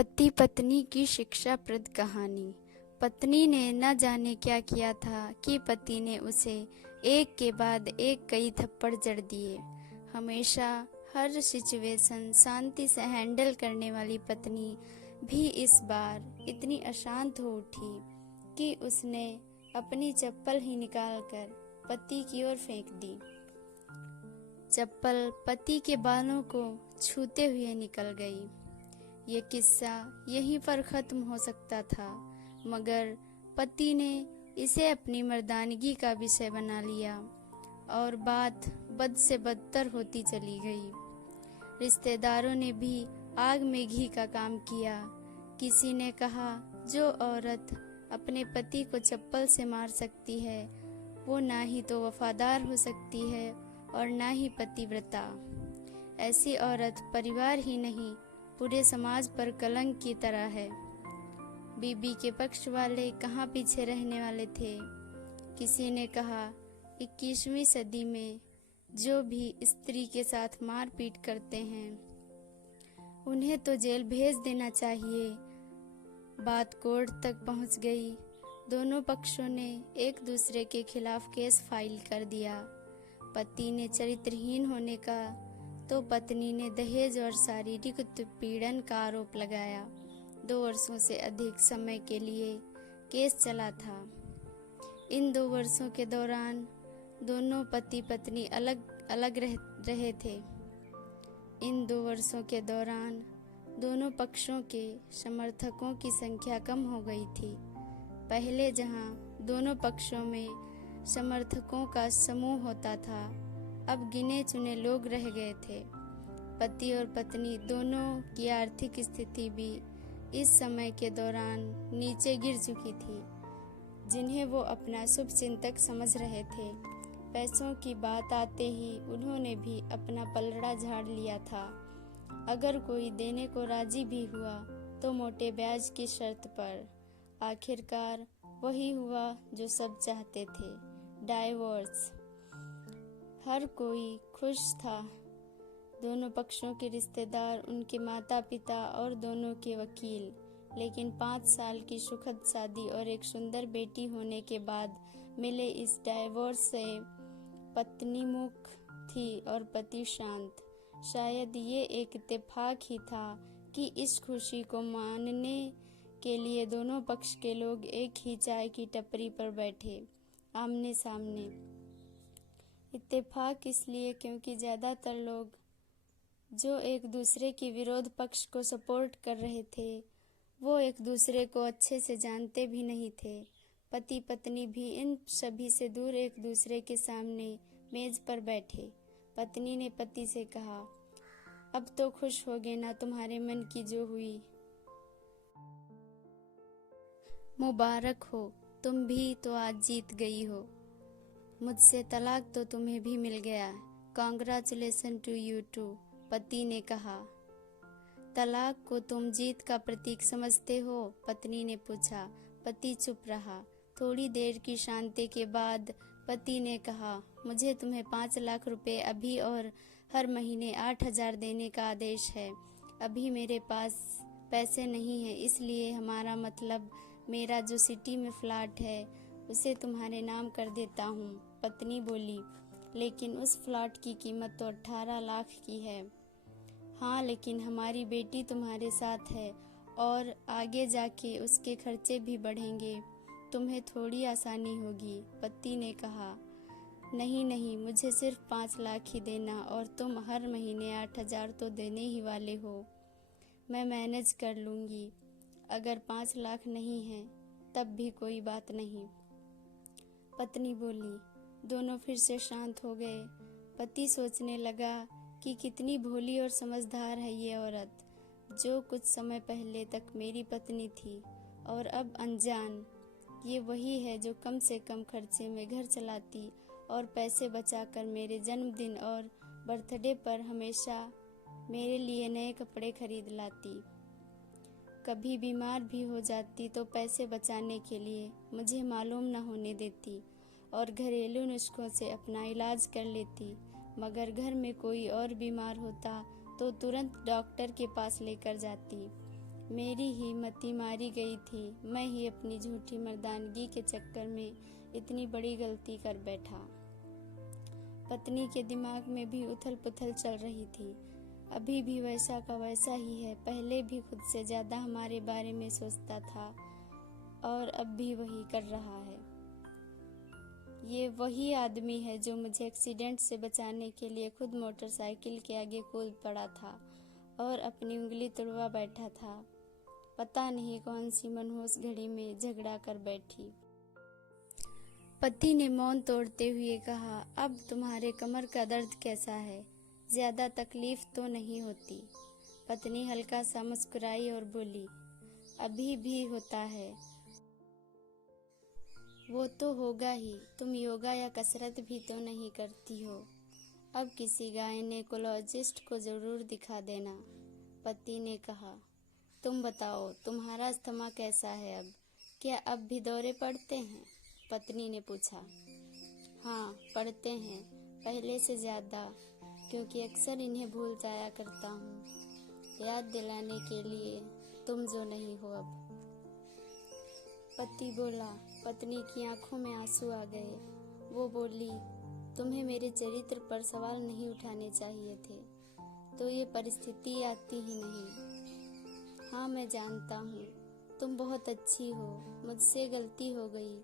पति पत्नी की शिक्षाप्रद कहानी। पत्नी ने न जाने क्या किया था कि पति ने उसे एक के बाद एक कई थप्पड़ जड़ दिए। हमेशा हर सिचुएशन शांति से हैंडल करने वाली पत्नी भी इस बार इतनी अशांत हो उठी कि उसने अपनी चप्पल ही निकालकर पति की ओर फेंक दी। चप्पल पति के बालों को छूते हुए निकल गई। ये किस्सा यहीं पर खत्म हो सकता था, मगर पति ने इसे अपनी मर्दानगी का विषय बना लिया और बात बद से बदतर होती चली गई। रिश्तेदारों ने भी आग में घी का काम किया। किसी ने कहा, जो औरत अपने पति को चप्पल से मार सकती है वो ना ही तो वफादार हो सकती है और ना ही पतिव्रता। ऐसी औरत परिवार ही नहीं पूरे समाज पर कलंक की तरह है। बीबी के पक्ष वाले कहाँ पीछे रहने वाले थे। किसी ने कहा, 21वीं सदी में जो भी स्त्री के साथ मारपीट करते हैं उन्हें तो जेल भेज देना चाहिए। बात कोर्ट तक पहुंच गई। दोनों पक्षों ने एक दूसरे के खिलाफ केस फाइल कर दिया। पति ने चरित्रहीन होने का तो पत्नी ने दहेज और शारीरिक उत्पीड़न का आरोप लगाया। 2 वर्षों से अधिक समय के लिए केस चला था। इन 2 वर्षों के दौरान दोनों पति पत्नी अलग अलग रहे थे। इन 2 वर्षों के दौरान दोनों पक्षों के समर्थकों की संख्या कम हो गई थी। पहले जहां दोनों पक्षों में समर्थकों का समूह होता था, अब गिने चुने लोग रह गए थे। पति और पत्नी दोनों की आर्थिक स्थिति भी इस समय के दौरान नीचे गिर चुकी थी, जिन्हें वो अपना शुभ चिंतक समझ रहे थे। पैसों की बात आते ही उन्होंने भी अपना पलड़ा झाड़ लिया था। अगर कोई देने को राजी भी हुआ तो मोटे ब्याज की शर्त पर। आखिरकार वही हुआ जो सब चाहते थे, डाइवोर्स। हर कोई खुश था। दोनों पक्षों के रिश्तेदार, उनके माता पिता और दोनों के वकील। लेकिन 5 साल की सुखद शादी और एक सुंदर बेटी होने के बाद मिले इस डाइवोर्स से पत्नी मूक थी और पति शांत। शायद ये एक इत्तेफाक ही था कि इस खुशी को मानने के लिए दोनों पक्ष के लोग एक ही चाय की टपरी पर बैठे, आमने सामने। इत्तेफाक इसलिए क्योंकि ज्यादातर लोग जो एक दूसरे के विरोध पक्ष को सपोर्ट कर रहे थे वो एक दूसरे को अच्छे से जानते भी नहीं थे। पति पत्नी भी इन सभी से दूर एक दूसरे के सामने मेज पर बैठे। पत्नी ने पति से कहा, अब तो खुश हो गए ना तुम्हारे मन की जो हुई। मुबारक हो, तुम भी तो आज जीत गई हो। मुझसे तलाक तो तुम्हें भी मिल गया। कॉन्ग्रेचुलेशन टू यू टू, पति ने कहा। तलाक को तुम जीत का प्रतीक समझते हो? पत्नी ने पूछा। पति चुप रहा। थोड़ी देर की शांति के बाद पति ने कहा, मुझे तुम्हें 5 लाख रुपए अभी और हर महीने 8,000 देने का आदेश है। अभी मेरे पास पैसे नहीं है, इसलिए हमारा मतलब मेरा जो सिटी में फ्लैट है उसे तुम्हारे नाम कर देता हूँ। पत्नी बोली, लेकिन उस फ्लैट की कीमत तो 18 लाख की है। हाँ, लेकिन हमारी बेटी तुम्हारे साथ है और आगे जाके उसके खर्चे भी बढ़ेंगे, तुम्हें थोड़ी आसानी होगी। पति ने कहा, नहीं नहीं, मुझे सिर्फ 5 लाख ही देना और तुम हर महीने 8,000 तो देने ही वाले हो। मैं मैनेज कर लूँगी। अगर 5 लाख नहीं है तब भी कोई बात नहीं। पत्नी बोली। दोनों फिर से शांत हो गए। पति सोचने लगा कि कितनी भोली और समझदार है ये औरत, जो कुछ समय पहले तक मेरी पत्नी थी और अब अनजान। ये वही है जो कम से कम खर्चे में घर चलाती और पैसे बचाकर मेरे जन्मदिन और बर्थडे पर हमेशा मेरे लिए नए कपड़े खरीद लाती। कभी बीमार भी हो जाती तो पैसे बचाने के लिए मुझे मालूम न होने देती और घरेलू नुस्खों से अपना इलाज कर लेती। मगर घर में कोई और बीमार होता तो तुरंत डॉक्टर के पास लेकर जाती। मेरी ही मति मारी गई थी। मैं ही अपनी झूठी मर्दानगी के चक्कर में इतनी बड़ी गलती कर बैठा। पत्नी के दिमाग में भी उथल पुथल चल रही थी। अभी भी वैसा का वैसा ही है। पहले भी खुद से ज्यादा हमारे बारे में सोचता था और अब भी वही कर रहा है। ये वही आदमी है जो मुझे एक्सीडेंट से बचाने के लिए खुद मोटरसाइकिल के आगे कूद पड़ा था और अपनी उंगली तुड़वा बैठा था। पता नहीं कौन सी मनहूस घड़ी में झगड़ा कर बैठी। पति ने मौन तोड़ते हुए कहा, अब तुम्हारे कमर का दर्द कैसा है? ज्यादा तकलीफ तो नहीं होती? पत्नी हल्का सा मुस्कुराई और बोली, अभी भी होता है। वो तो होगा ही। तुम योगा या कसरत भी तो नहीं करती हो। अब किसी गायनेकोलॉजिस्ट को जरूर दिखा देना। पति ने कहा, तुम बताओ तुम्हारा अस्थमा कैसा है अब? क्या अब भी दौरे पड़ते हैं? पत्नी ने पूछा। हाँ, पड़ते हैं, पहले से ज्यादा, क्योंकि अक्सर इन्हें भूल जाया करता हूँ, याद दिलाने के लिए तुम जो नहीं हो अब। पति बोला। पत्नी की आंखों में आंसू आ गए। वो बोली, तुम्हें मेरे चरित्र पर सवाल नहीं उठाने चाहिए थे, तो ये परिस्थिति आती ही नहीं। हाँ, मैं जानता हूँ तुम बहुत अच्छी हो। मुझसे गलती हो गई,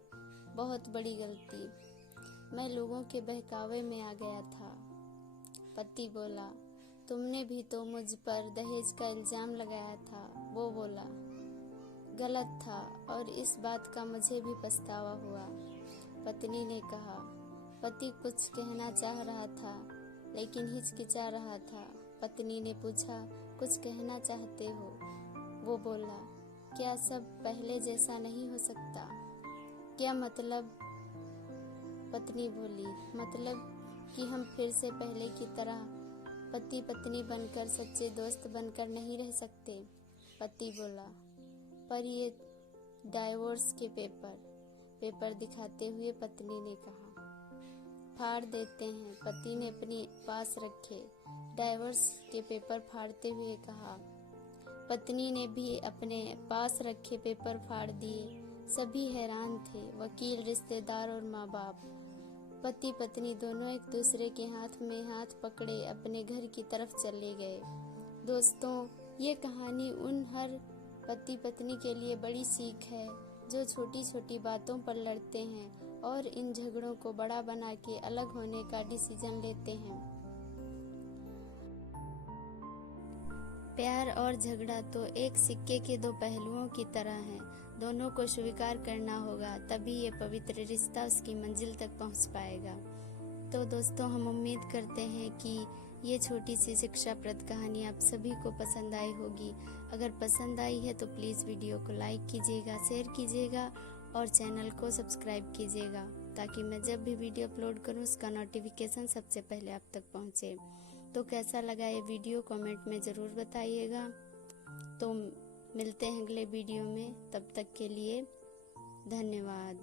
बहुत बड़ी गलती। मैं लोगों के बहकावे में आ गया था। पति बोला, तुमने भी तो मुझ पर दहेज का इल्जाम लगाया था। वो बोला, गलत था और इस बात का मुझे भी पछतावा हुआ। पत्नी ने कहा। पति कुछ कहना चाह रहा था लेकिन हिचकिचा रहा था। पत्नी ने पूछा, कुछ कहना चाहते हो? वो बोला, क्या सब पहले जैसा नहीं हो सकता? क्या मतलब? पत्नी बोली, मतलब कि हम फिर से पहले की तरह पति पत्नी बनकर, सच्चे दोस्त बनकर नहीं रह सकते? पति बोला, पर ये डाइवोर्स के पेपर दिखाते हुए पत्नी ने कहा, फाड़ देते हैं। पति ने अपने पास रखे डाइवोर्स के पेपर फाड़ते हुए कहा। पत्नी ने भी अपने पास रखे पेपर फाड़ दिए। सभी हैरान थे, वकील, रिश्तेदार और माँ बाप। पति पत्नी दोनों एक दूसरे के हाथ में हाथ पकड़े अपने घर की तरफ चले गए। दोस्तों, ये कहानी उन हर पति पत्नी के लिए बड़ी सीख है जो छोटी छोटी बातों पर लड़ते हैं और इन झगड़ों को बड़ा बना के अलग होने का डिसीजन लेते हैं। प्यार और झगड़ा तो एक सिक्के के दो पहलुओं की तरह हैं। दोनों को स्वीकार करना होगा, तभी ये पवित्र रिश्ता उसकी मंजिल तक पहुंच पाएगा। तो दोस्तों, हम उम्मीद करते हैं कि ये छोटी सी शिक्षाप्रद कहानी आप सभी को पसंद आई होगी। अगर पसंद आई है तो प्लीज़ वीडियो को लाइक कीजिएगा, शेयर कीजिएगा और चैनल को सब्सक्राइब कीजिएगा, ताकि मैं जब भी वीडियो अपलोड करूं उसका नोटिफिकेशन सबसे पहले आप तक पहुंचे। तो कैसा लगा ये वीडियो कमेंट में ज़रूर बताइएगा। तो मिलते हैं अगले वीडियो में, तब तक के लिए धन्यवाद।